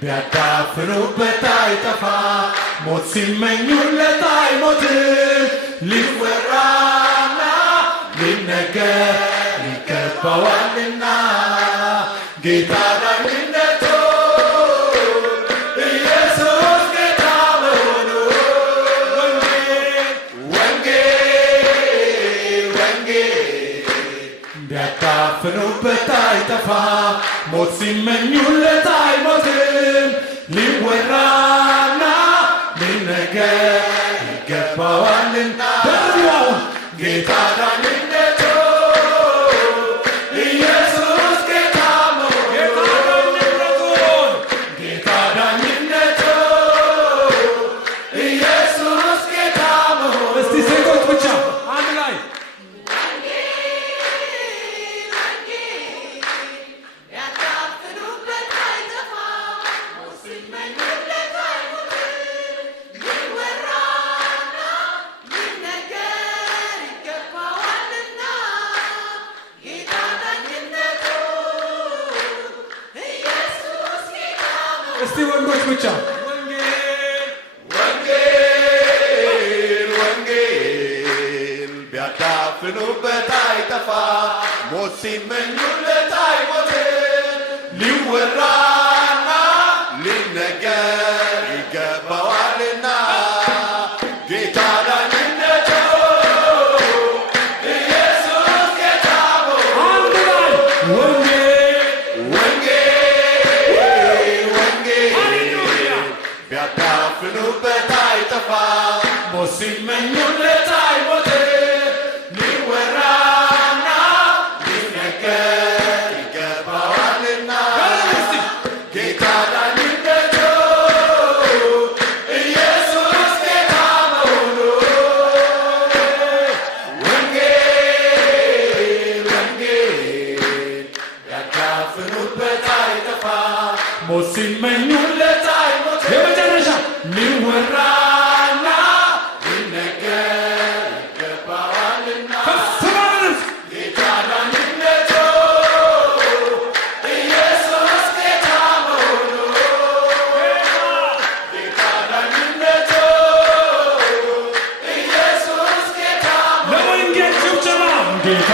ቢያዳፍኑበት አይጠፋ ሞት ሲመኙለት አይሞትም ሊወራና ሊነገር ይገባዋልና ጌታ ዳኝነቱ ኢየሱስ ጌታ መሆኑ ወንጌል ቢያዳፍኑበት አይጠፋ ሞት ሲመኙለት አይሞትም ሊወራና ሊነገር ይገባዋልና ጌታ ዳኝነቱ ኢየሱስ ጌታ መሆኑ ጌታ ዳኝነቱ ኢየሱስ ጌታ መሆኑ እስቲ ሴቶች ብቻ አንድ ላይ እስቲ ወንዶች ብቻ ወንጌል ቢያዳፍኑበት አይጠፋ ሞት ሲመኙለት አይሞትም ሊወራና ሊነገር ይገባዋልና ጌታ ዳኝነቱ ኢየሱስ ጌታ አንድ ላይ ቢያዳፍኑበት አይጠፋ ሞት ሲመኙለት አይሞትም ሊወራና ሊነገር ይገባዋልና ጌታ ዳኝነቱ ኢየሱስ ጌታ መሆኑ ወንጌል ቢያዳፍኑበት አይጠፋ ሞት ሲመኙለት አይሞትም የመጨረሻ ሊወራና ሊነገር ይገባዋልና ጌታ ዳኝነቱ ኢየሱስ ጌታ መሆኑ ጌታ ዳኝነቱ ኢየሱስ ጌታ ለወንጌል ጭብጨባ ጌታ